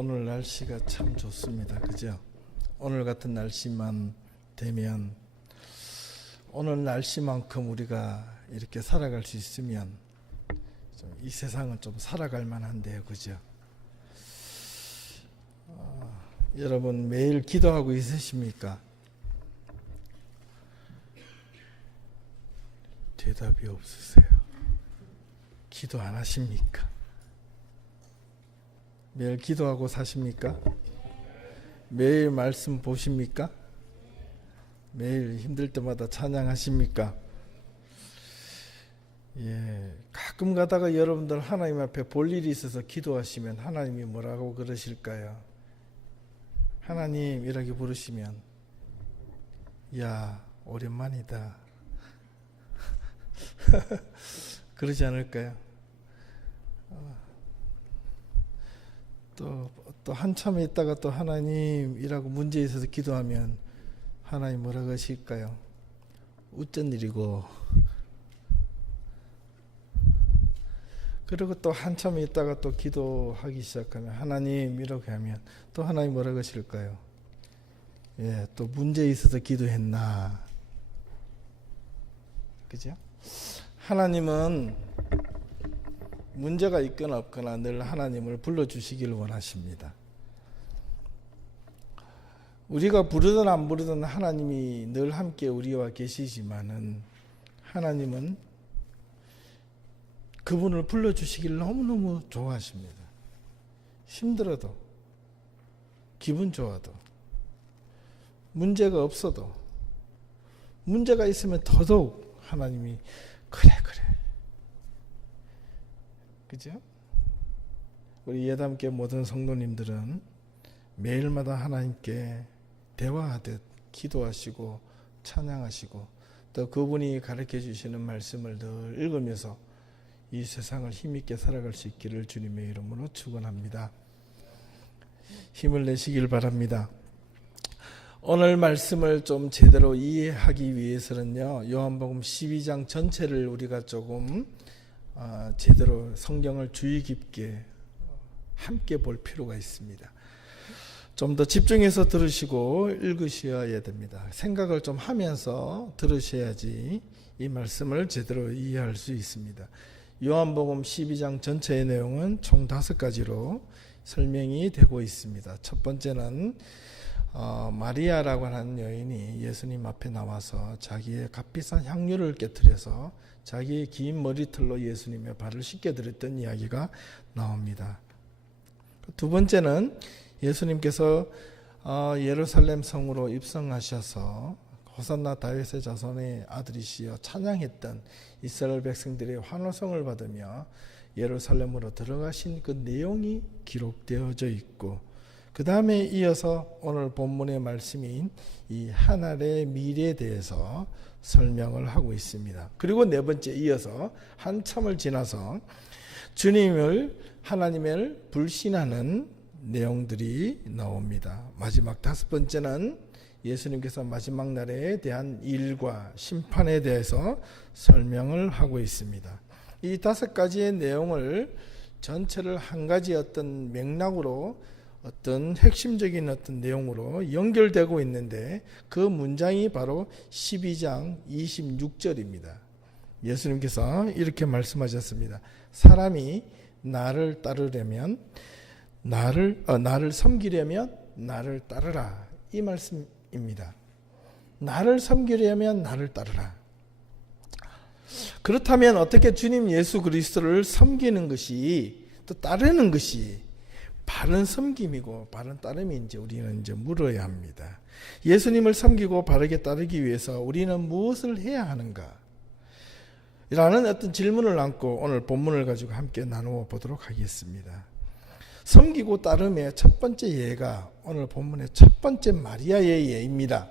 오늘 날씨가 참 좋습니다. 그죠? 오늘 같은 날씨만 되면, 오늘 날씨만큼 우리가 이렇게 살아갈 수 있으면 이 세상은 좀 살아갈 만한데요. 그죠? 여러분 매일 기도하고 있으십니까? 대답이 없으세요. 기도 안 하십니까? 매일 기도하고 사십니까? 매일 말씀 보십니까? 매일 힘들 때마다 찬양하십니까? 예, 가끔 가다가 여러분들 하나님 앞에 볼 일이 있어서 기도하시면 하나님이 뭐라고 그러실까요? 하나님 이렇게 부르시면, 야 오랜만이다 그러지 않을까요? 또 한참 있다가 또 하나님이라고 문제 있어서 기도하면 하나님 뭐라고 하실까요? 어쩐 일이고. 그리고 또 한참 있다가 또 기도하기 시작하면 하나님 이렇게 하면 또 하나님 뭐라고 하실까요? 예, 또 문제 있어서 기도했나. 그죠? 하나님은 문제가 있거나 없거나 늘 하나님을 불러주시기를 원하십니다. 우리가 부르든 안 부르든 하나님이 늘 함께 우리와 계시지만은 하나님은 그분을 불러주시기를 너무너무 좋아하십니다. 힘들어도, 기분 좋아도, 문제가 없어도, 문제가 있으면 더더욱 하나님이 그래 그죠? 우리 예담교회 모든 성도님들은 매일마다 하나님께 대화하듯 기도하시고 찬양하시고 또 그분이 가르쳐 주시는 말씀을 늘 읽으면서 이 세상을 힘있게 살아갈 수 있기를 주님의 이름으로 축원합니다. 힘을 내시길 바랍니다. 오늘 말씀을 좀 제대로 이해하기 위해서는요, 요한복음 12장 전체를 우리가 조금 제대로 성경을 주의 깊게 함께 볼 필요가 있습니다. 좀 더 집중해서 들으시고 읽으셔야 됩니다. 생각을 좀 하면서 들으셔야지 이 말씀을 제대로 이해할 수 있습니다. 요한복음 12장 전체의 내용은 총 5가지로 설명이 되고 있습니다. 첫 번째는 마리아라고 하는 여인이 예수님 앞에 나와서 자기의 값비싼 향유를 깨뜨려서 자기의 긴 머리털로 예수님의 발을 씻겨드렸던 이야기가 나옵니다. 두 번째는 예수님께서 예루살렘 성으로 입성하셔서 호산나 다윗의 자손의 아들이시여 찬양했던 이스라엘 백성들의 환호성을 받으며 예루살렘으로 들어가신 그 내용이 기록되어져 있고, 그 다음에 이어서 오늘 본문의 말씀인 이 하늘의 미래에 대해서 설명을 하고 있습니다. 그리고 네 번째 이어서 한참을 지나서 하나님을 불신하는 내용들이 나옵니다. 마지막 5번째는 예수님께서 마지막 날에 대한 일과 심판에 대해서 설명을 하고 있습니다. 이 5가지의 내용을 전체를 한 가지 어떤 맥락으로 어떤 핵심적인 어떤 내용으로 연결되고 있는데, 그 문장이 바로 12장 26절입니다. 예수님께서 이렇게 말씀하셨습니다. 사람이 나를 따르려면 나를 섬기려면 나를 따르라, 이 말씀입니다. 나를 섬기려면 나를 따르라. 그렇다면 어떻게 주님 예수 그리스도를 섬기는 것이, 또 따르는 것이 바른 섬김이고 바른 따름인지 우리는 이제 물어야 합니다. 예수님을 섬기고 바르게 따르기 위해서 우리는 무엇을 해야 하는가? 라는 어떤 질문을 안고 오늘 본문을 가지고 함께 나누어 보도록 하겠습니다. 섬기고 따름의 첫 번째 예가 오늘 본문의 첫 번째 마리아의 예입니다.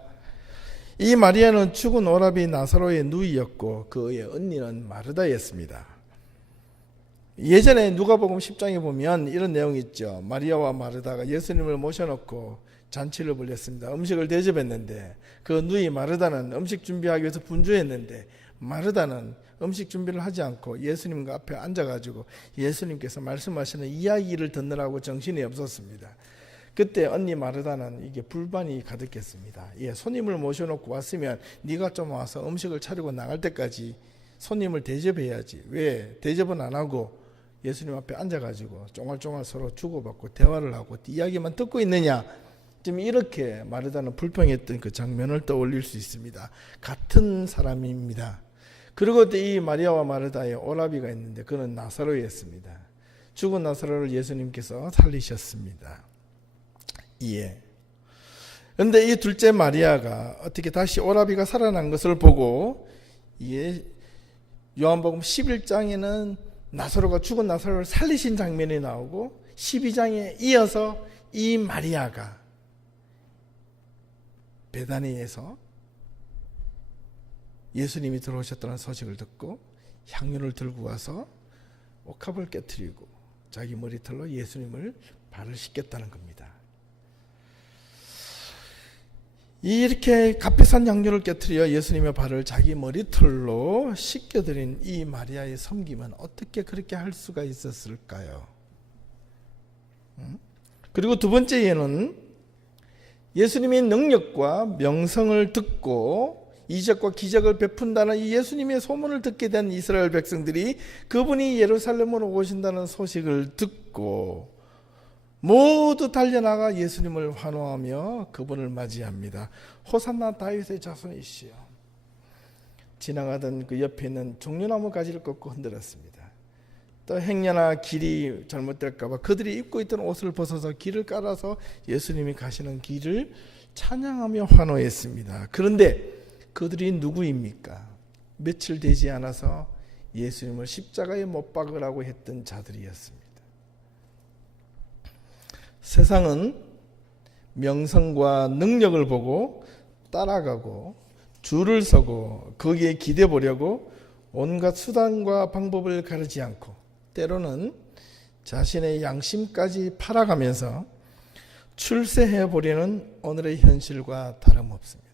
이 마리아는 죽은 오라비 나사로의 누이였고 그의 언니는 마르다였습니다. 예전에 누가복음 10장에 보면 이런 내용이 있죠. 마리아와 마르다가 예수님을 모셔놓고 잔치를 벌였습니다. 음식을 대접했는데 그 누이 마르다는 음식 준비하기 위해서 분주했는데 마르다는 음식 준비를 하지 않고 예수님과 앞에 앉아가지고 예수님께서 말씀하시는 이야기를 듣느라고 정신이 없었습니다. 그때 언니 마르다는 이게 불만이 가득했습니다. 손님을 모셔놓고 왔으면 네가 좀 와서 음식을 차리고 나갈 때까지 손님을 대접해야지. 왜 대접은 안 하고 예수님 앞에 앉아가지고 쫑알쫑알 서로 주고받고 대화를 하고 이야기만 듣고 있느냐. 지금 이렇게 마르다는 불평했던 그 장면을 떠올릴 수 있습니다. 같은 사람입니다. 그리고 이 마리아와 마르다의 오라비가 있는데 그는 나사로였습니다. 죽은 나사로를 예수님께서 살리셨습니다. 그런데 이 둘째 마리아가 어떻게 다시 오라비가 살아난 것을 보고 요한복음 11장에는 나사로가 죽은 나사로를 살리신 장면이 나오고 12장에 이어서 이 마리아가 베다니에서 예수님이 들어오셨다는 소식을 듣고 향유를 들고 와서 옥합을 깨트리고 자기 머리털로 예수님을 발을 씻겼다는 겁니다. 이렇게 값비싼 향유를 깨트려 예수님의 발을 자기 머리털로 씻겨드린 이 마리아의 섬김은 어떻게 그렇게 할 수가 있었을까요? 그리고 두 번째에는 예수님의 능력과 명성을 듣고 이적과 기적을 베푼다는 이 예수님의 소문을 듣게 된 이스라엘 백성들이 그분이 예루살렘으로 오신다는 소식을 듣고 모두 달려나가 예수님을 환호하며 그분을 맞이합니다. 호산나 다윗의 자손이시여. 지나가던 그 옆에 있는 종려나무 가지를 꺾고 흔들었습니다. 또 행여나 길이 잘못될까 봐 그들이 입고 있던 옷을 벗어서 길을 깔아서 예수님이 가시는 길을 찬양하며 환호했습니다. 그런데 그들이 누구입니까? 며칠 되지 않아서 예수님을 십자가에 못 박으라고 했던 자들이었습니다. 세상은 명성과 능력을 보고 따라가고 줄을 서고 거기에 기대 보려고 온갖 수단과 방법을 가르지 않고 때로는 자신의 양심까지 팔아가면서 출세해 보려는 오늘의 현실과 다름없습니다.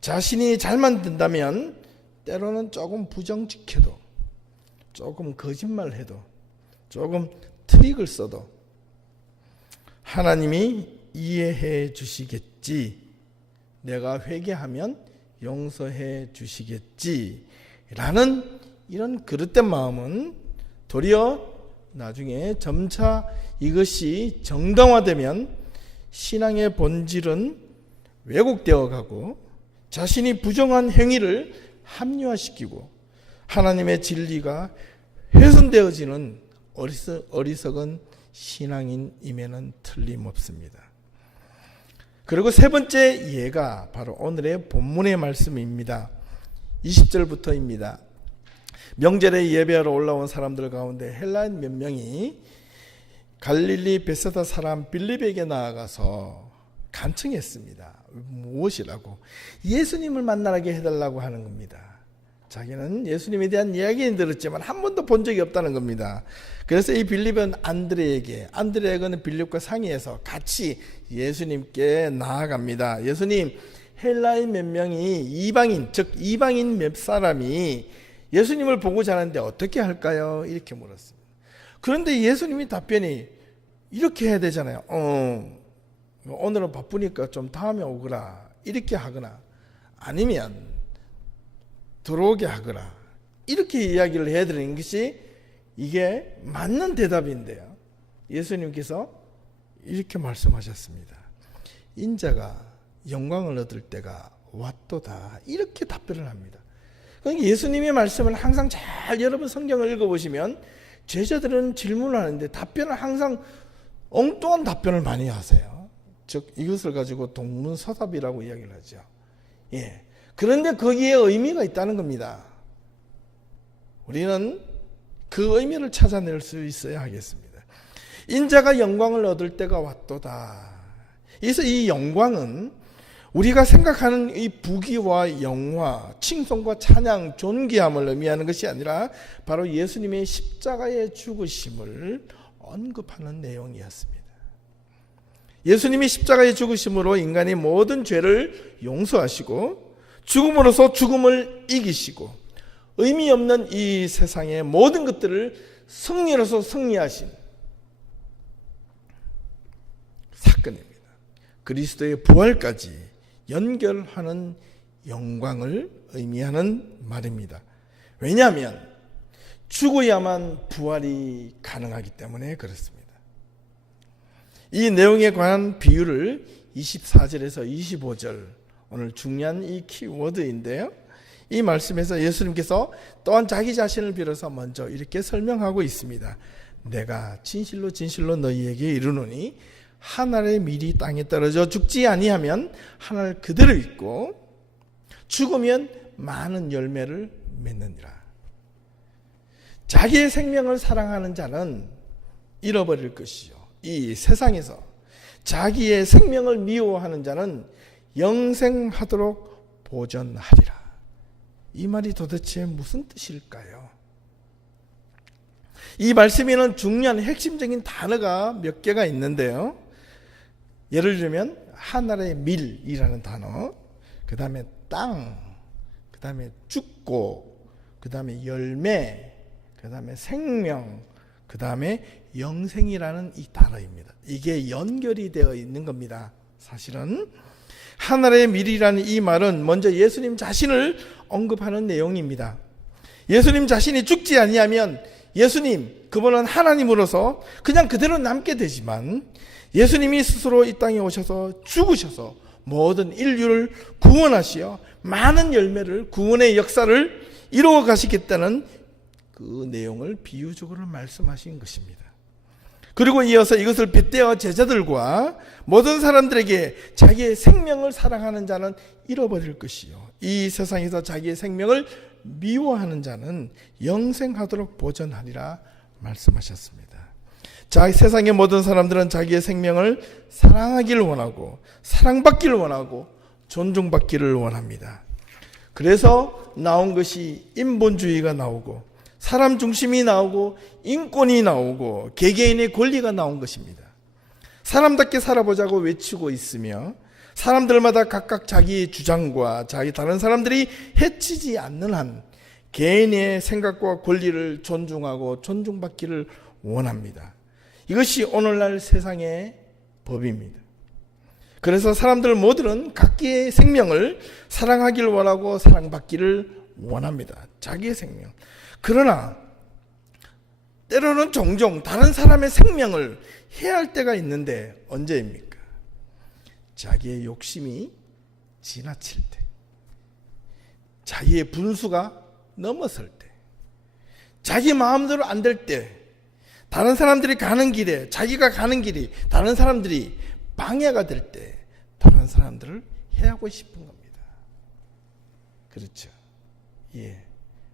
자신이 잘만 된다면 때로는 조금 부정직해도 조금 거짓말해도 조금 트릭을 써도 하나님이 이해해 주시겠지, 내가 회개하면 용서해 주시겠지 라는 이런 그릇된 마음은 도리어 나중에 점차 이것이 정당화되면 신앙의 본질은 왜곡되어 가고 자신이 부정한 행위를 합리화시키고 하나님의 진리가 훼손되어지는 어리석은 신앙인임에는 틀림없습니다. 그리고 세 번째 예가 바로 오늘의 본문의 말씀입니다. 20절부터입니다. 명절에 예배하러 올라온 사람들 가운데 헬라인 몇 명이 갈릴리 베세다 사람 빌립에게 나아가서 간청했습니다. 무엇이라고? 예수님을 만나게 해달라고 하는 겁니다. 자기는 예수님에 대한 이야기는 들었지만 한 번도 본 적이 없다는 겁니다. 그래서 이 빌립은 안드레아는 빌립과 상의해서 같이 예수님께 나아갑니다. 예수님, 헬라인 몇 명이 이방인 몇 사람이 예수님을 보고 자는데 어떻게 할까요? 이렇게 물었습니다. 그런데 예수님이 답변이 이렇게 해야 되잖아요. 오늘은 바쁘니까 좀 다음에 오거라 이렇게 하거나 아니면 들어오게 하거라 이렇게 이야기를 해야 되는 것이 이게 맞는 대답인데요. 예수님께서 이렇게 말씀하셨습니다. 인자가 영광을 얻을 때가 왔도다 이렇게 답변을 합니다. 그러니까 예수님의 말씀을 항상 잘 여러분 성경을 읽어보시면 제자들은 질문을 하는데 답변을 항상 엉뚱한 답변을 많이 하세요. 즉 이것을 가지고 동문서답이라고 이야기를 하죠. 그런데 거기에 의미가 있다는 겁니다. 우리는 그 의미를 찾아낼 수 있어야 하겠습니다. 인자가 영광을 얻을 때가 왔도다. 그래서 이 영광은 우리가 생각하는 이 부귀와 영화, 칭송과 찬양, 존귀함을 의미하는 것이 아니라 바로 예수님의 십자가의 죽으심을 언급하는 내용이었습니다. 예수님이 십자가의 죽으심으로 인간의 모든 죄를 용서하시고 죽음으로써 죽음을 이기시고 의미 없는 이 세상의 모든 것들을 승리로서 승리하신 사건입니다. 그리스도의 부활까지 연결하는 영광을 의미하는 말입니다. 왜냐하면 죽어야만 부활이 가능하기 때문에 그렇습니다. 이 내용에 관한 비유를 24절에서 25절, 오늘 중요한 이 키워드인데요. 이 말씀에서 예수님께서 또한 자기 자신을 빌어서 먼저 이렇게 설명하고 있습니다. 내가 진실로 진실로 너희에게 이르노니 한 알의 밀이 땅에 떨어져 죽지 아니하면 한 알 그대로 있고 죽으면 많은 열매를 맺느니라. 자기의 생명을 사랑하는 자는 잃어버릴 것이요, 이 세상에서 자기의 생명을 미워하는 자는 영생하도록 보전하리라. 이 말이 도대체 무슨 뜻일까요? 이 말씀에는 중요한 핵심적인 단어가 몇 개가 있는데요. 예를 들면 하늘의 밀이라는 단어, 그 다음에 땅, 그 다음에 죽고, 그 다음에 열매, 그 다음에 생명, 그 다음에 영생이라는 이 단어입니다. 이게 연결이 되어 있는 겁니다. 사실은 하늘의 밀이라는 이 말은 먼저 예수님 자신을 언급하는 내용입니다. 예수님 자신이 죽지 아니하면 예수님, 그분은 하나님으로서 그냥 그대로 남게 되지만 예수님이 스스로 이 땅에 오셔서 죽으셔서 모든 인류를 구원하시어 많은 열매를, 구원의 역사를 이루어 가시겠다는 그 내용을 비유적으로 말씀하신 것입니다. 그리고 이어서 이것을 빗대어 제자들과 모든 사람들에게 자기의 생명을 사랑하는 자는 잃어버릴 것이요, 이 세상에서 자기의 생명을 미워하는 자는 영생하도록 보전하리라 말씀하셨습니다. 세상의 모든 사람들은 자기의 생명을 사랑하기를 원하고 사랑받기를 원하고 존중받기를 원합니다. 그래서 나온 것이 인본주의가 나오고 사람 중심이 나오고 인권이 나오고 개개인의 권리가 나온 것입니다. 사람답게 살아보자고 외치고 있으며 사람들마다 각각 자기 주장과 다른 사람들이 해치지 않는 한 개인의 생각과 권리를 존중하고 존중받기를 원합니다. 이것이 오늘날 세상의 법입니다. 그래서 사람들 모두는 각기의 생명을 사랑하기를 원하고 사랑받기를 원합니다. 자기의 생명. 그러나 때로는 종종 다른 사람의 생명을 해할 때가 있는데 언제입니까? 자기의 욕심이 지나칠 때, 자기의 분수가 넘어설 때, 자기 마음대로 안 될 때, 다른 사람들이 가는 길에, 자기가 가는 길이 다른 사람들이 방해가 될 때 다른 사람들을 해하고 싶은 겁니다. 그렇죠? 예.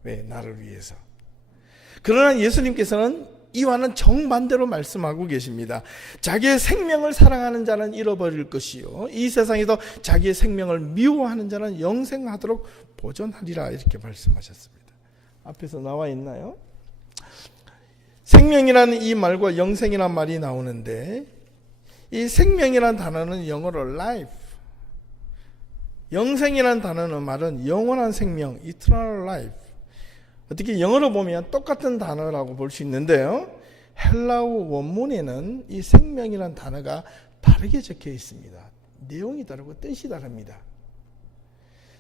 왜? 나를 위해서. 그러나 예수님께서는 이와는 정반대로 말씀하고 계십니다. 자기의 생명을 사랑하는 자는 잃어버릴 것이요, 이 세상에서 자기의 생명을 미워하는 자는 영생하도록 보존하리라, 이렇게 말씀하셨습니다. 앞에서 나와 있나요? 생명이라는 이 말과 영생이라는 말이 나오는데, 이 생명이라는 단어는 영어로 life, 영생이라는 단어는 말은 영원한 생명, eternal life. 어떻게 영어로 보면 똑같은 단어라고 볼 수 있는데요, 헬라어 원문에는 이 생명이라는 단어가 다르게 적혀 있습니다. 내용이 다르고 뜻이 다릅니다.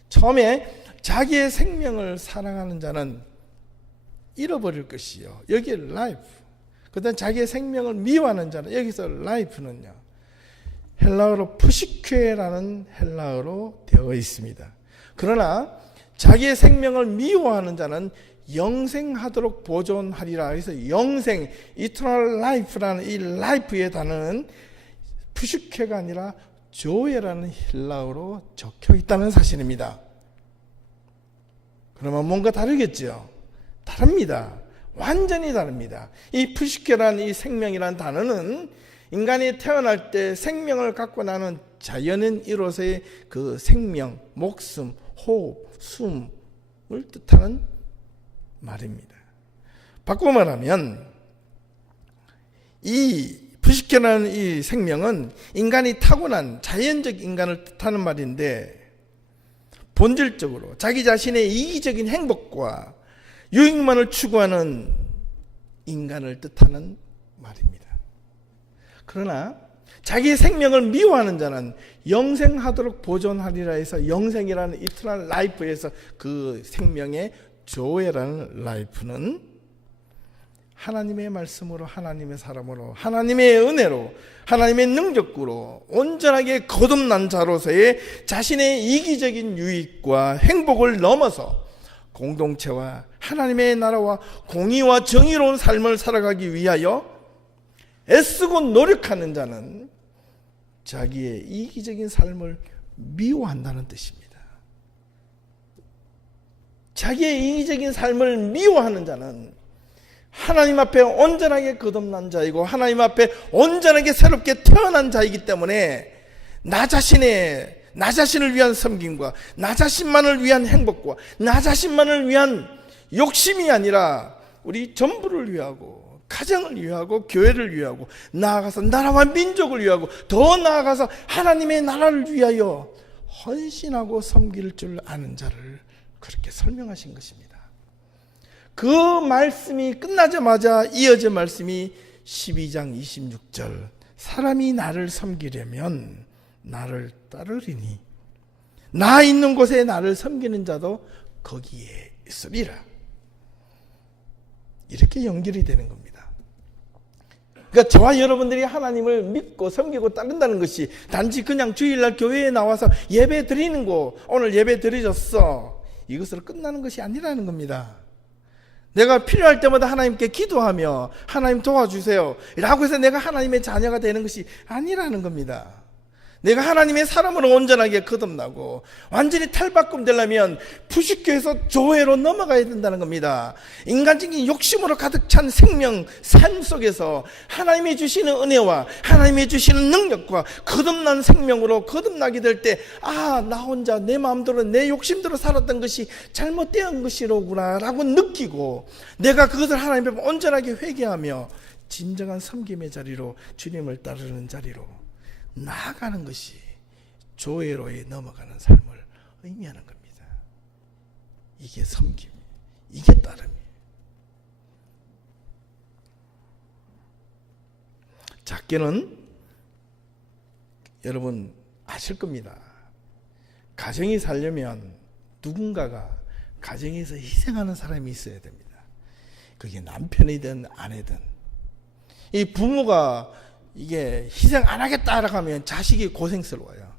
처음에 자기의 생명을 사랑하는 자는 잃어버릴 것이요, 여기에 life. 그 다음 자기의 생명을 미워하는 자는, 여기서 life는요 헬라어로 푸시케라는 헬라어로 되어 있습니다. 그러나 자기의 생명을 미워하는 자는 영생하도록 보존하리라. 그래서 영생, eternal life라는 이 life의 단어는 푸시케가 아니라 조에라는 헬라어로 적혀 있다는 사실입니다. 그러면 뭔가 다르겠죠? 다릅니다. 완전히 다릅니다. 이 푸시케라는 이 생명이라는 단어는 인간이 태어날 때 생명을 갖고 나는 자연인 이로서의 그 생명, 목숨, 호흡, 숨을 뜻하는 말입니다. 바꿔 말하면 이 푸시케라는 이 생명은 인간이 타고난 자연적 인간을 뜻하는 말인데, 본질적으로 자기 자신의 이기적인 행복과 유익만을 추구하는 인간을 뜻하는 말입니다. 그러나 자기의 생명을 미워하는 자는 영생하도록 보존하리라 해서 영생이라는 이터널 라이프에서 그 생명의 조회라는 라이프는 하나님의 말씀으로, 하나님의 사람으로, 하나님의 은혜로, 하나님의 능력으로 온전하게 거듭난 자로서의 자신의 이기적인 유익과 행복을 넘어서 공동체와 하나님의 나라와 공의와 정의로운 삶을 살아가기 위하여 애쓰고 노력하는 자는 자기의 이기적인 삶을 미워한다는 뜻입니다. 자기의 이기적인 삶을 미워하는 자는 하나님 앞에 온전하게 거듭난 자이고 하나님 앞에 온전하게 새롭게 태어난 자이기 때문에 나 자신을 위한 섬김과 나 자신만을 위한 행복과 나 자신만을 위한 욕심이 아니라 우리 전부를 위하고 가정을 위하고 교회를 위하고 나아가서 나라와 민족을 위하고 더 나아가서 하나님의 나라를 위하여 헌신하고 섬길 줄 아는 자를 그렇게 설명하신 것입니다. 그 말씀이 끝나자마자 이어진 말씀이 12장 26절 사람이 나를 섬기려면 나를 따르리니 나 있는 곳에 나를 섬기는 자도 거기에 있으리라. 이렇게 연결이 되는 겁니다. 그러니까 저와 여러분들이 하나님을 믿고 섬기고 따른다는 것이 단지 그냥 주일날 교회에 나와서 예배 드리는 거 오늘 예배 드리셨어 이것으로 끝나는 것이 아니라는 겁니다. 내가 필요할 때마다 하나님께 기도하며 하나님 도와주세요 라고 해서 내가 하나님의 자녀가 되는 것이 아니라는 겁니다. 내가 하나님의 사람으로 온전하게 거듭나고 완전히 탈바꿈 되려면 부식교에서 조회로 넘어가야 된다는 겁니다. 인간적인 욕심으로 가득 찬 생명 삶 속에서 하나님이 주시는 은혜와 하나님이 주시는 능력과 거듭난 생명으로 거듭나게 될 때 나 혼자 내 마음대로 내 욕심대로 살았던 것이 잘못된 것이로구나 라고 느끼고 내가 그것을 하나님 앞에 온전하게 회개하며 진정한 섬김의 자리로 주님을 따르는 자리로 나아가는 것이 조회로에 넘어가는 삶을 의미하는 겁니다. 이게 섬김, 이게 따름이에요. 작게는 여러분 아실 겁니다. 가정이 살려면 누군가가 가정에서 희생하는 사람이 있어야 됩니다. 그게 남편이든 아내든. 이 부모가 이게 희생 안 하겠다라고 하면 자식이 고생스러워요.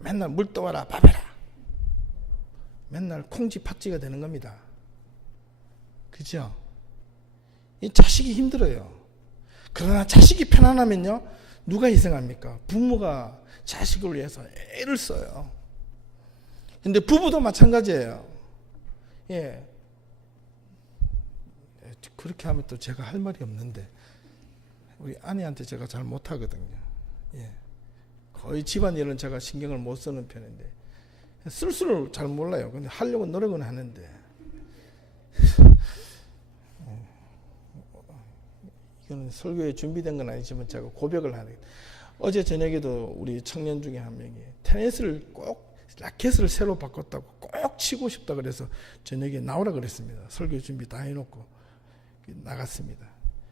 맨날 물 떠와라 밥해라. 맨날 콩쥐 팥쥐가 되는 겁니다. 그죠? 이 자식이 힘들어요. 그러나 자식이 편안하면요 누가 희생합니까? 부모가 자식을 위해서 애를 써요. 근데 부부도 마찬가지예요. 예. 그렇게 하면 또 제가 할 말이 없는데 우리 아내한테 제가 잘 못하거든요. 예. 거의 집안일은 제가 신경을 못 쓰는 편인데 쓸 수를 잘 몰라요. 근데 하려고 노력은 하는데 이거는 설교에 준비된 건 아니지만 제가 고백을 하는 어제 저녁에도 우리 청년 중에 한 명이 테니스를 꼭 라켓을 새로 바꿨다고 꼭 치고 싶다 그래서 저녁에 나오라 그랬습니다. 설교 준비 다 해놓고 나갔습니다.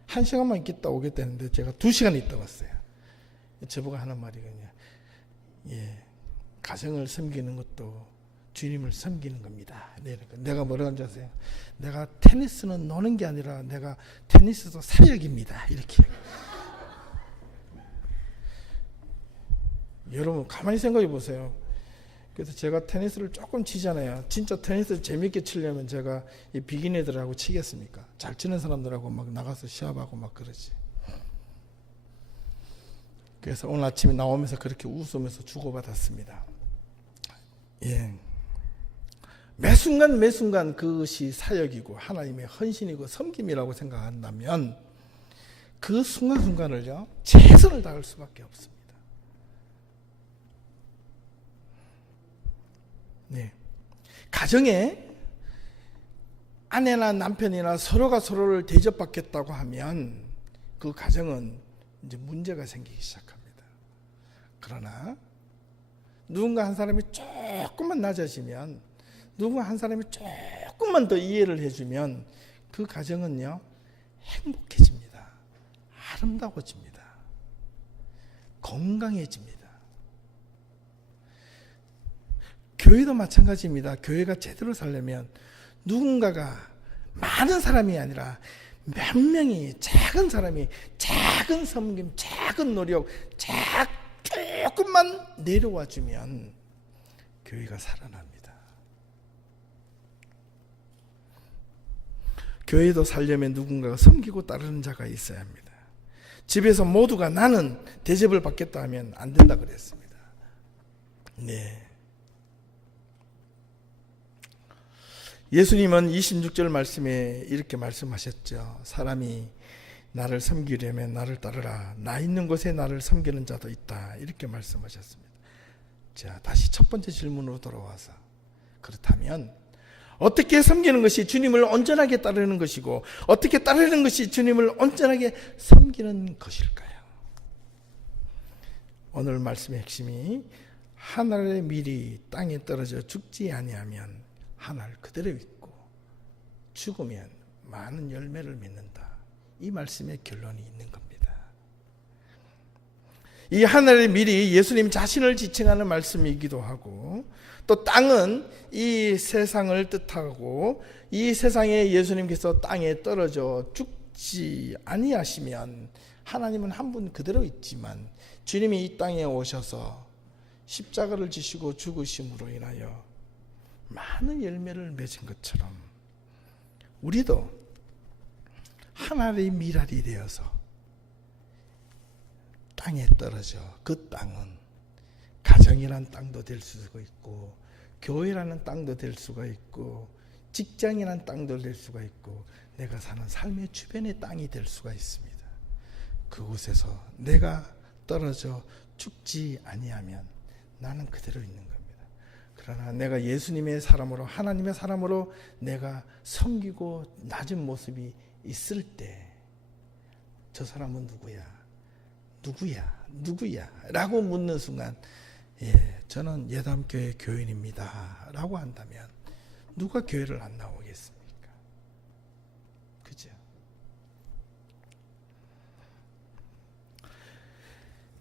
1시간만 있겠다 오겠다는데 제가 2시간 있다 왔어요. 저보고 하는 말이 그냥 가정을 섬기는 것도 주님을 섬기는 겁니다. 내가 뭐라고 하는지 아세요? 내가 테니스는 노는 게 아니라 내가 테니스도 사역입니다. 이렇게. 여러분 가만히 생각해 보세요. 그래서 제가 테니스를 조금 치잖아요. 진짜 테니스 재밌게 치려면 제가 이 비긴 애들하고 치겠습니까? 잘 치는 사람들하고 막 나가서 시합하고 막 그러지. 그래서 오늘 아침에 나오면서 그렇게 웃으면서 주고받았습니다. 예. 매 순간 그것이 사역이고 하나님의 헌신이고 섬김이라고 생각한다면 그 순간순간을요 최선을 다할 수밖에 없습니다. 네. 가정에 아내나 남편이나 서로가 서로를 대접받겠다고 하면 그 가정은 이제 문제가 생기기 시작합니다. 그러나 누군가 한 사람이 조금만 낮아지면, 누군가 한 사람이 조금만 더 이해를 해주면 그 가정은요, 행복해집니다. 아름다워집니다. 건강해집니다. 교회도 마찬가지입니다. 교회가 제대로 살려면 누군가가, 많은 사람이 아니라 몇 명이, 작은 사람이 작은 섬김, 작은 노력, 조금만 내려와 주면 교회가 살아납니다. 교회도 살려면 누군가가 섬기고 따르는 자가 있어야 합니다. 집에서 모두가 나는 대접을 받겠다 하면 안 된다 그랬습니다. 네. 예수님은 26절 말씀에 이렇게 말씀하셨죠. 사람이 나를 섬기려면 나를 따르라. 나 있는 곳에 나를 섬기는 자도 있다. 이렇게 말씀하셨습니다. 자, 다시 첫 번째 질문으로 돌아와서, 그렇다면 어떻게 섬기는 것이 주님을 온전하게 따르는 것이고, 어떻게 따르는 것이 주님을 온전하게 섬기는 것일까요? 오늘 말씀의 핵심이 하늘의 밀이 땅에 떨어져 죽지 아니하면 하늘 그대로 있고 죽으면 많은 열매를 맺는다. 이 말씀의 결론이 있는 겁니다. 이 하늘의 밀이 예수님 자신을 지칭하는 말씀이기도 하고, 또 땅은 이 세상을 뜻하고, 이 세상에 예수님께서 땅에 떨어져 죽지 아니하시면 하나님은 한 분 그대로 있지만 주님이 이 땅에 오셔서 십자가를 지시고 죽으심으로 인하여 많은 열매를 맺은 것처럼 우리도 하나의 미랄이 되어서 땅에 떨어져, 그 땅은 가정이라는 땅도 될 수가 있고, 교회라는 땅도 될 수가 있고, 직장이라는 땅도 될 수가 있고, 내가 사는 삶의 주변의 땅이 될 수가 있습니다. 그곳에서 내가 떨어져 죽지 아니하면 나는 그대로 있는 겁니다. 그러나 내가 예수님의 사람으로, 하나님의 사람으로 내가 섬기고 낮은 모습이 있을 때, 저 사람은 누구야? 라고 묻는 순간, 저는 예담교회 교인입니다 라고 한다면 누가 교회를 안 나오겠습니까? 그죠?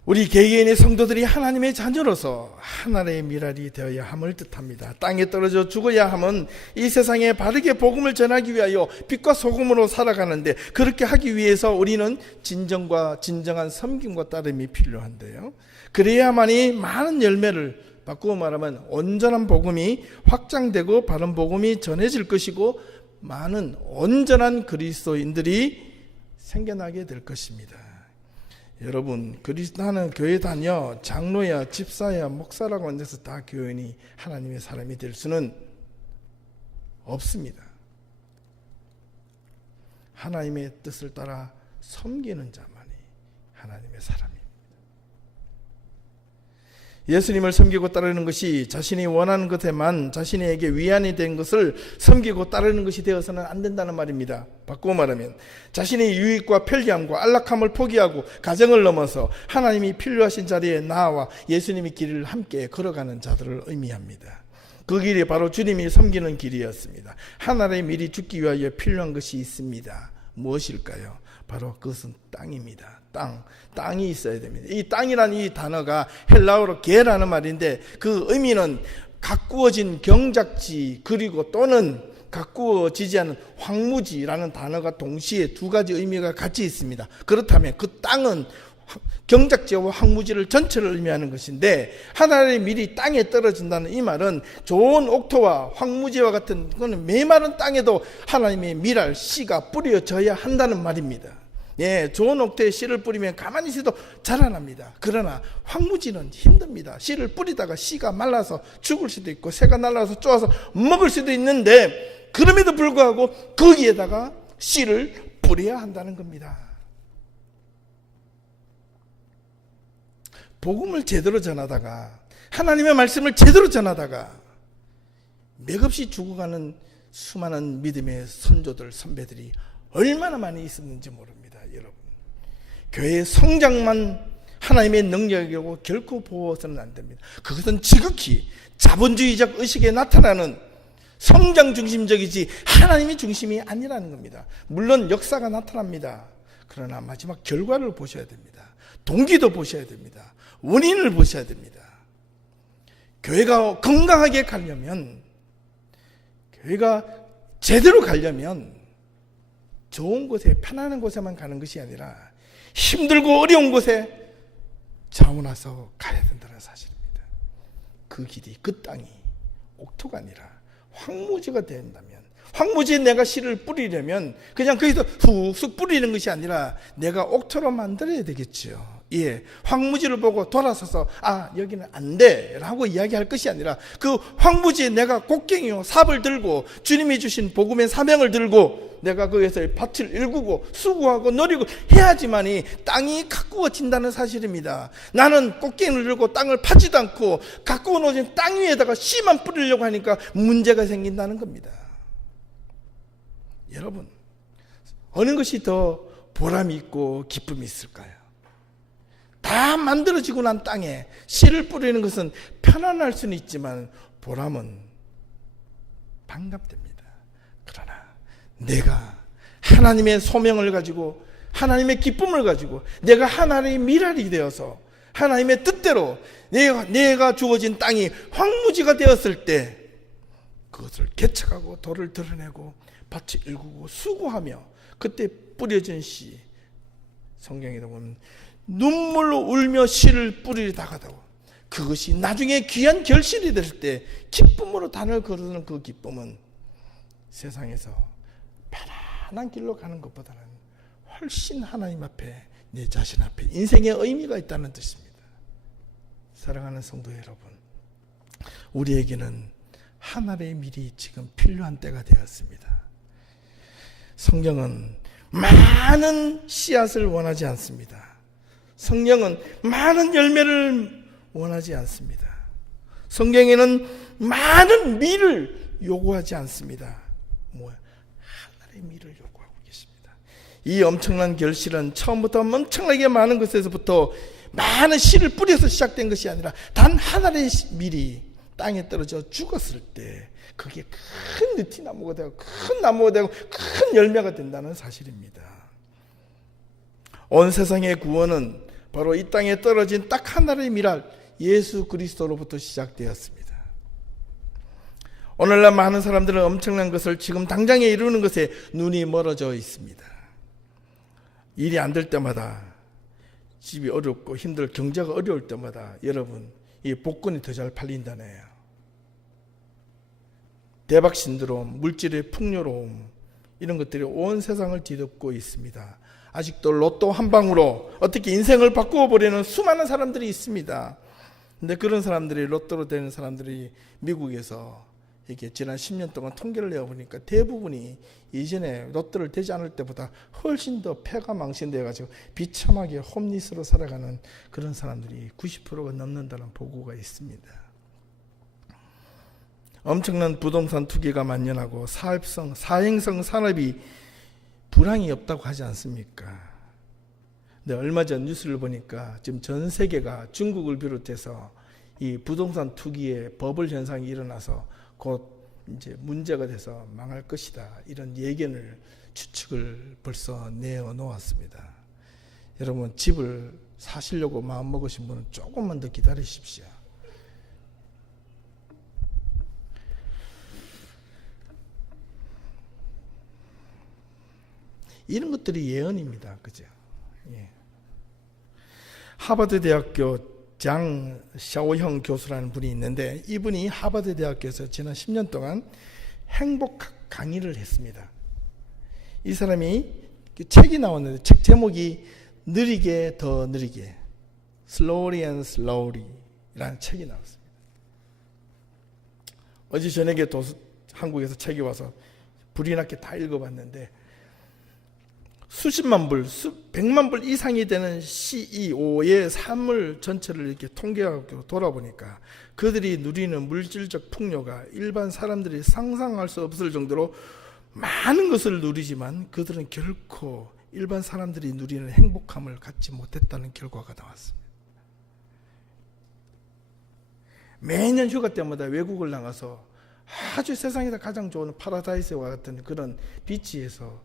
우리 개개인의 성도들이 하나님의 자녀로서 하나님의 미랄이 되어야 함을 뜻합니다. 땅에 떨어져 죽어야 함은 이 세상에 바르게 복음을 전하기 위하여 빛과 소금으로 살아가는데, 그렇게 하기 위해서 우리는 진정한 섬김과 따름이 필요한데요. 그래야만이 많은 열매를, 바꾸어 말하면 온전한 복음이 확장되고 바른 복음이 전해질 것이고, 많은 온전한 그리스도인들이 생겨나게 될 것입니다. 여러분, 나는 교회 다녀 장로야, 집사야, 목사라고 앉아서 다 교인이 하나님의 사람이 될 수는 없습니다. 하나님의 뜻을 따라 섬기는 자만이 하나님의 사람입니다. 예수님을 섬기고 따르는 것이 자신이 원하는 것에만 자신에게 위안이 된 것을 섬기고 따르는 것이 되어서는 안 된다는 말입니다. 바꾸어 말하면 자신의 유익과 편리함과 안락함을 포기하고 가정을 넘어서 하나님이 필요하신 자리에 나와 예수님의 길을 함께 걸어가는 자들을 의미합니다. 그 길이 바로 주님이 섬기는 길이었습니다. 하늘의 밀이 죽기 위하여 필요한 것이 있습니다. 무엇일까요? 바로 그것은 땅입니다. 땅이 있어야 됩니다. 이 땅이라는 이 단어가 헬라어로 게라는 말인데, 그 의미는 가꾸어진 경작지, 그리고 또는 가꾸어지지 않은 황무지라는 단어가 동시에 두 가지 의미가 같이 있습니다. 그렇다면 그 땅은 경작지와 황무지를 전체를 의미하는 것인데, 하나님의 밀이 땅에 떨어진다는 이 말은 좋은 옥토와 황무지와 같은 그건 메마른 땅에도 하나님의 밀알 씨가 뿌려져야 한다는 말입니다. 좋은 옥토에 씨를 뿌리면 가만히 있어도 자라납니다. 그러나 황무지는 힘듭니다. 씨를 뿌리다가 씨가 말라서 죽을 수도 있고, 새가 날아서 쪼아서 먹을 수도 있는데, 그럼에도 불구하고 거기에다가 씨를 뿌려야 한다는 겁니다. 복음을 제대로 전하다가, 하나님의 말씀을 제대로 전하다가 맥없이 죽어가는 수많은 믿음의 선조들, 선배들이 얼마나 많이 있었는지 모릅니다. 여러분, 교회의 성장만 하나님의 능력이고 결코 보호서는 안 됩니다. 그것은 지극히 자본주의적 의식에 나타나는 성장 중심적이지 하나님의 중심이 아니라는 겁니다. 물론 역사가 나타납니다. 그러나 마지막 결과를 보셔야 됩니다. 동기도 보셔야 됩니다. 원인을 보셔야 됩니다. 교회가 건강하게 가려면, 교회가 제대로 가려면 좋은 곳에, 편안한 곳에만 가는 것이 아니라 힘들고 어려운 곳에 자원해서 가야 된다는 사실입니다. 그 길이, 그 땅이 옥토가 아니라 황무지가 된다면, 황무지에 내가 씨를 뿌리려면 그냥 거기서 훅훅 뿌리는 것이 아니라 내가 옥토로 만들어야 되겠죠. 예, 황무지를 보고 돌아서서 여기는 안 돼 라고 이야기할 것이 아니라 그 황무지에 내가 곡괭이요 삽을 들고 주님이 주신 복음의 사명을 들고 내가 거기에서 밭을 일구고 수고하고 노력을 해야지만이 땅이 가꾸어진다는 사실입니다. 나는 곡괭이를 들고 땅을 파지도 않고 가꾸어 놓은 땅 위에다가 씨만 뿌리려고 하니까 문제가 생긴다는 겁니다. 여러분, 어느 것이 더 보람이 있고 기쁨이 있을까요? 다 만들어지고 난 땅에 씨를 뿌리는 것은 편안할 수는 있지만 보람은 반갑됩니다. 그러나 내가 하나님의 소명을 가지고 하나님의 기쁨을 가지고 내가 하나님의 미랄이 되어서 하나님의 뜻대로 내가 주어진 땅이 황무지가 되었을 때 그것을 개척하고 돌을 드러내고 밭을 일구고 수고하며 그때 뿌려진 씨, 성경에 보면 눈물로 울며 씨를 뿌리다가도 그것이 나중에 귀한 결실이 될 때 기쁨으로 단을 거르는 그 기쁨은 세상에서 편안한 길로 가는 것보다는 훨씬 하나님 앞에, 내 자신 앞에 인생의 의미가 있다는 뜻입니다. 사랑하는 성도 여러분, 우리에게는 하나님의 밀이 지금 필요한 때가 되었습니다. 성경은 많은 씨앗을 원하지 않습니다. 성경은 많은 열매를 원하지 않습니다. 성경에는 많은 밀을 요구하지 않습니다. 하나님의 밀을 요구하고 계십니다. 이 엄청난 결실은 처음부터 엄청나게 많은 것에서부터 많은 씨를 뿌려서 시작된 것이 아니라 단 하나의 밀이 땅에 떨어져 죽었을 때 그게 큰 느티나무가 되고 큰 나무가 되고 큰 열매가 된다는 사실입니다. 온 세상의 구원은 바로 이 땅에 떨어진 딱 하나의 미랄 예수 그리스도로부터 시작되었습니다. 오늘날 많은 사람들은 엄청난 것을 지금 당장에 이루는 것에 눈이 멀어져 있습니다. 일이 안 될 때마다, 집이 어렵고 경제가 어려울 때마다 여러분 이 복권이 더 잘 팔린다네요. 대박 신드롬, 물질의 풍요로움, 이런 것들이 온 세상을 뒤덮고 있습니다. 아직도 로또 한 방으로 어떻게 인생을 바꾸어 버리는 수많은 사람들이 있습니다. 근데 그런 사람들이, 로또로 되는 사람들이 미국에서 이게 지난 10년 동안 통계를 내어보니까 대부분이 이전에 로또를 되지 않을 때보다 훨씬 더 폐가 망신되어 가지고 비참하게 홈리스로 살아가는 그런 사람들이 90%가 넘는다는 보고가 있습니다. 엄청난 부동산 투기가 만연하고 사행성 산업이 불황이 없다고 하지 않습니까? 근데 얼마 전 뉴스를 보니까 지금 전 세계가 중국을 비롯해서 이 부동산 투기의 버블 현상이 일어나서 곧 이제 문제가 돼서 망할 것이다, 이런 예견을, 추측을 벌써 내어 놓았습니다. 여러분, 집을 사시려고 마음먹으신 분은 조금만 더 기다리십시오. 이런 것들이 예언입니다. 그죠? 예. 하버드 대학교 장 샤오형 교수라는 분이 있는데, 이분이 하버드 대학교에서 지난 10년 동안 행복학 강의를 했습니다. 이 사람이 책이 나왔는데, 책 제목이 느리게 더 느리게, Slowly and Slowly 라는 책이 나왔습니다. 어제 저녁에 한국에서 책이 와서 불이 났게 다 읽어봤는데, 수십만 불, 백만 불 이상이 되는 CEO의 삶을 전체를 이렇게 통계하고 돌아보니까 그들이 누리는 물질적 풍요가 일반 사람들이 상상할 수 없을 정도로 많은 것을 누리지만 그들은 결코 일반 사람들이 누리는 행복함을 갖지 못했다는 결과가 나왔습니다. 매년 휴가 때마다 외국을 나가서 아주 세상에서 가장 좋은 파라다이스와 같은 그런 비치에서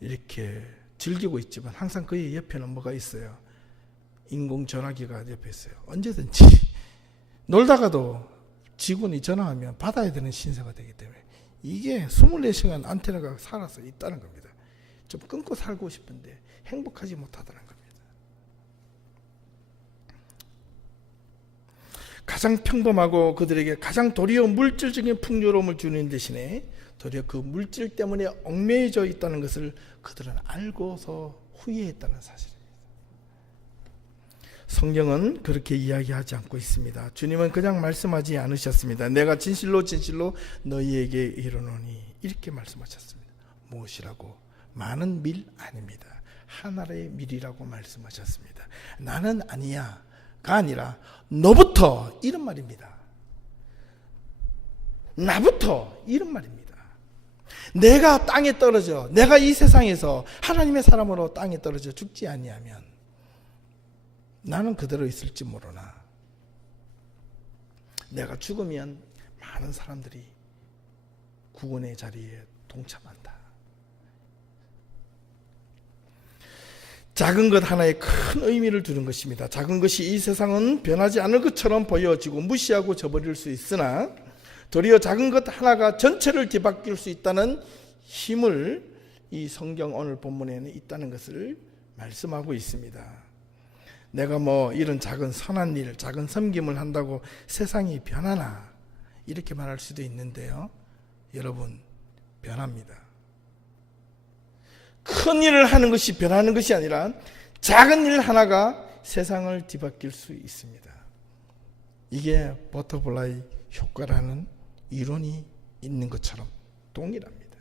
이렇게 즐기고 있지만 항상 그의 옆에는 뭐가 있어요? 인공전화기가 옆에 있어요. 언제든지 놀다가도 직원이 전화하면 받아야 되는 신세가 되기 때문에 이게 24시간 안테나가 살아서 있다는 겁니다. 좀 끊고 살고 싶은데 행복하지 못하다는 겁니다. 가장 평범하고 그들에게 가장 도리어 물질적인 풍요로움을 주는 대신에 도리어 그 물질 때문에 얽매여져 있다는 것을 그들은 알고서 후회했다는 사실입니다. 성경은 그렇게 이야기하지 않고 있습니다. 주님은 그냥 말씀하지 않으셨습니다. 내가 진실로 진실로 너희에게 이르노니 이렇게 말씀하셨습니다. 무엇이라고? 많은 밀 아닙니다. 하나의 밀이라고 말씀하셨습니다. 나는 아니야 가 아니라 너부터 이런 말입니다. 나부터 이런 말입니다. 내가 땅에 떨어져, 내가 이 세상에서 하나님의 사람으로 땅에 떨어져 죽지 아니하면 나는 그대로 있을지 모르나 내가 죽으면 많은 사람들이 구원의 자리에 동참한다. 작은 것 하나에 큰 의미를 두는 것입니다. 작은 것이 이 세상은 변하지 않을 것처럼 보여지고 무시하고 저버릴 수 있으나 도리어 작은 것 하나가 전체를 뒤바뀔 수 있다는 힘을 이 성경 오늘 본문에는 있다는 것을 말씀하고 있습니다. 내가 뭐 이런 작은 선한 일, 작은 섬김을 한다고 세상이 변하나 이렇게 말할 수도 있는데요. 여러분, 변합니다. 큰 일을 하는 것이 변하는 것이 아니라 작은 일 하나가 세상을 뒤바뀔 수 있습니다. 이게 버터플라이 효과라는 이론이 있는 것처럼 동일합니다.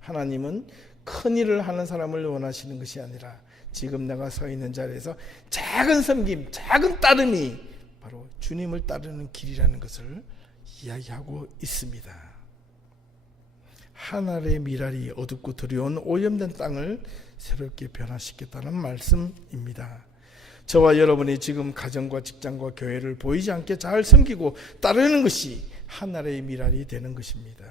하나님은 큰 일을 하는 사람을 원하시는 것이 아니라 지금 내가 서 있는 자리에서 작은 섬김, 작은 따름이 바로 주님을 따르는 길이라는 것을 이야기하고 있습니다. 하늘의 미랄이 어둡고 두려운 오염된 땅을 새롭게 변화시켰다는 말씀입니다. 저와 여러분이 지금 가정과 직장과 교회를 보이지 않게 잘 섬기고 따르는 것이 하늘의 미랄이 되는 것입니다.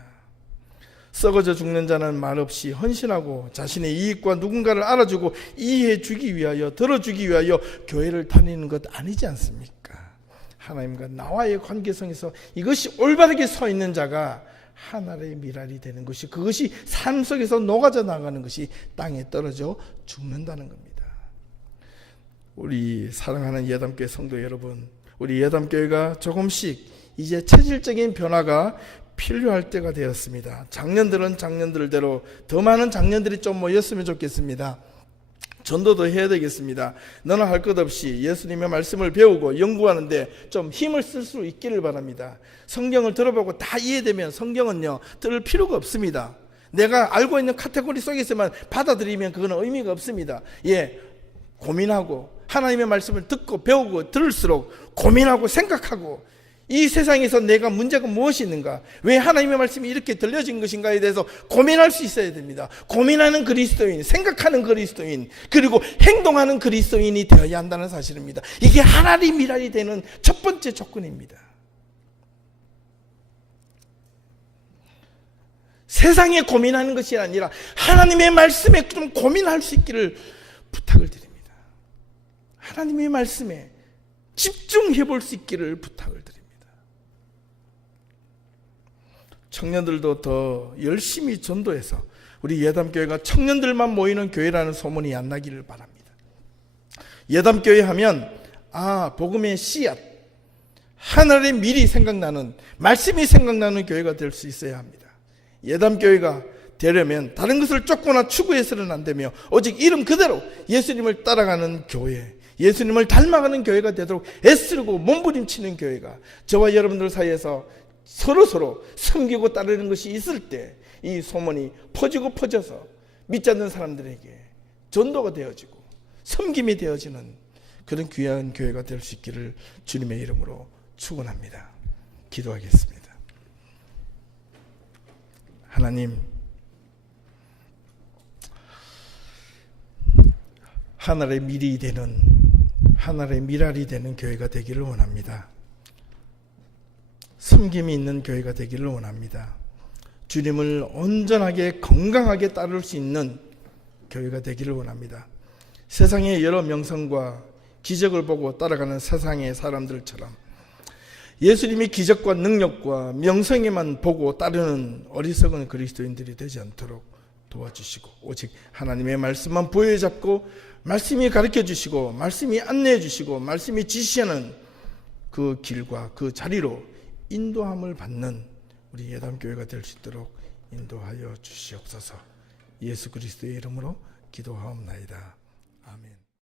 썩어져 죽는 자는 말없이 헌신하고 자신의 이익과 누군가를 알아주고 이해해주기 위하여 들어주기 위하여 교회를 다니는 것 아니지 않습니까? 하나님과 나와의 관계성에서 이것이 올바르게 서 있는 자가 하늘의 미랄이 되는 것이, 그것이 삶 속에서 녹아져 나가는 것이 땅에 떨어져 죽는다는 겁니다. 우리 사랑하는 예담교회 성도 여러분, 우리 예담교회가 조금씩 이제 체질적인 변화가 필요할 때가 되었습니다. 작년들은 작년들대로 더 많은 작년들이 좀 모였으면 좋겠습니다. 전도도 해야 되겠습니다. 너나 할 것 없이 예수님의 말씀을 배우고 연구하는데 좀 힘을 쓸 수 있기를 바랍니다. 성경을 들어보고 다 이해되면 성경은요 들을 필요가 없습니다. 내가 알고 있는 카테고리 속에서만 받아들이면 그거는 의미가 없습니다. 고민하고 하나님의 말씀을 듣고 배우고 들을수록 고민하고 생각하고 이 세상에서 내가 문제가 무엇이 있는가, 왜 하나님의 말씀이 이렇게 들려진 것인가에 대해서 고민할 수 있어야 됩니다. 고민하는 그리스도인, 생각하는 그리스도인, 그리고 행동하는 그리스도인이 되어야 한다는 사실입니다. 이게 하나님의 미랄이 되는 첫 번째 조건입니다. 세상에 고민하는 것이 아니라 하나님의 말씀에 좀 고민할 수 있기를 부탁을 드립니다. 하나님의 말씀에 집중해 볼 수 있기를 부탁을 드립니다. 청년들도 더 열심히 전도해서 우리 예담교회가 청년들만 모이는 교회라는 소문이 안 나기를 바랍니다. 예담교회 하면 복음의 씨앗, 하늘의 미리 생각나는, 말씀이 생각나는 교회가 될 수 있어야 합니다. 예담교회가 되려면 다른 것을 쫓거나 추구해서는 안 되며 오직 이름 그대로 예수님을 따라가는 교회, 예수님을 닮아가는 교회가 되도록 애쓰고 몸부림치는 교회가 저와 여러분들 사이에서 서로 섬기고 따르는 것이 있을 때 이 소문이 퍼지고 퍼져서 믿지 않는 사람들에게 전도가 되어지고 섬김이 되어지는 그런 귀한 교회가 될 수 있기를 주님의 이름으로 축원합니다. 기도하겠습니다. 하나님, 하늘의 밀이 되는, 하늘의 미랄이 되는 교회가 되기를 원합니다. 섬김이 있는 교회가 되기를 원합니다. 주님을 온전하게 건강하게 따를 수 있는 교회가 되기를 원합니다. 세상의 여러 명성과 기적을 보고 따라가는 세상의 사람들처럼 예수님이 기적과 능력과 명성에만 보고 따르는 어리석은 그리스도인들이 되지 않도록 도와주시고, 오직 하나님의 말씀만 부여잡고 말씀이 가르쳐 주시고 말씀이 안내해 주시고 말씀이 지시하는 그 길과 그 자리로 인도함을 받는 우리 예담교회가 될 수 있도록 인도하여 주시옵소서. 예수 그리스도의 이름으로 기도하옵나이다. 아멘.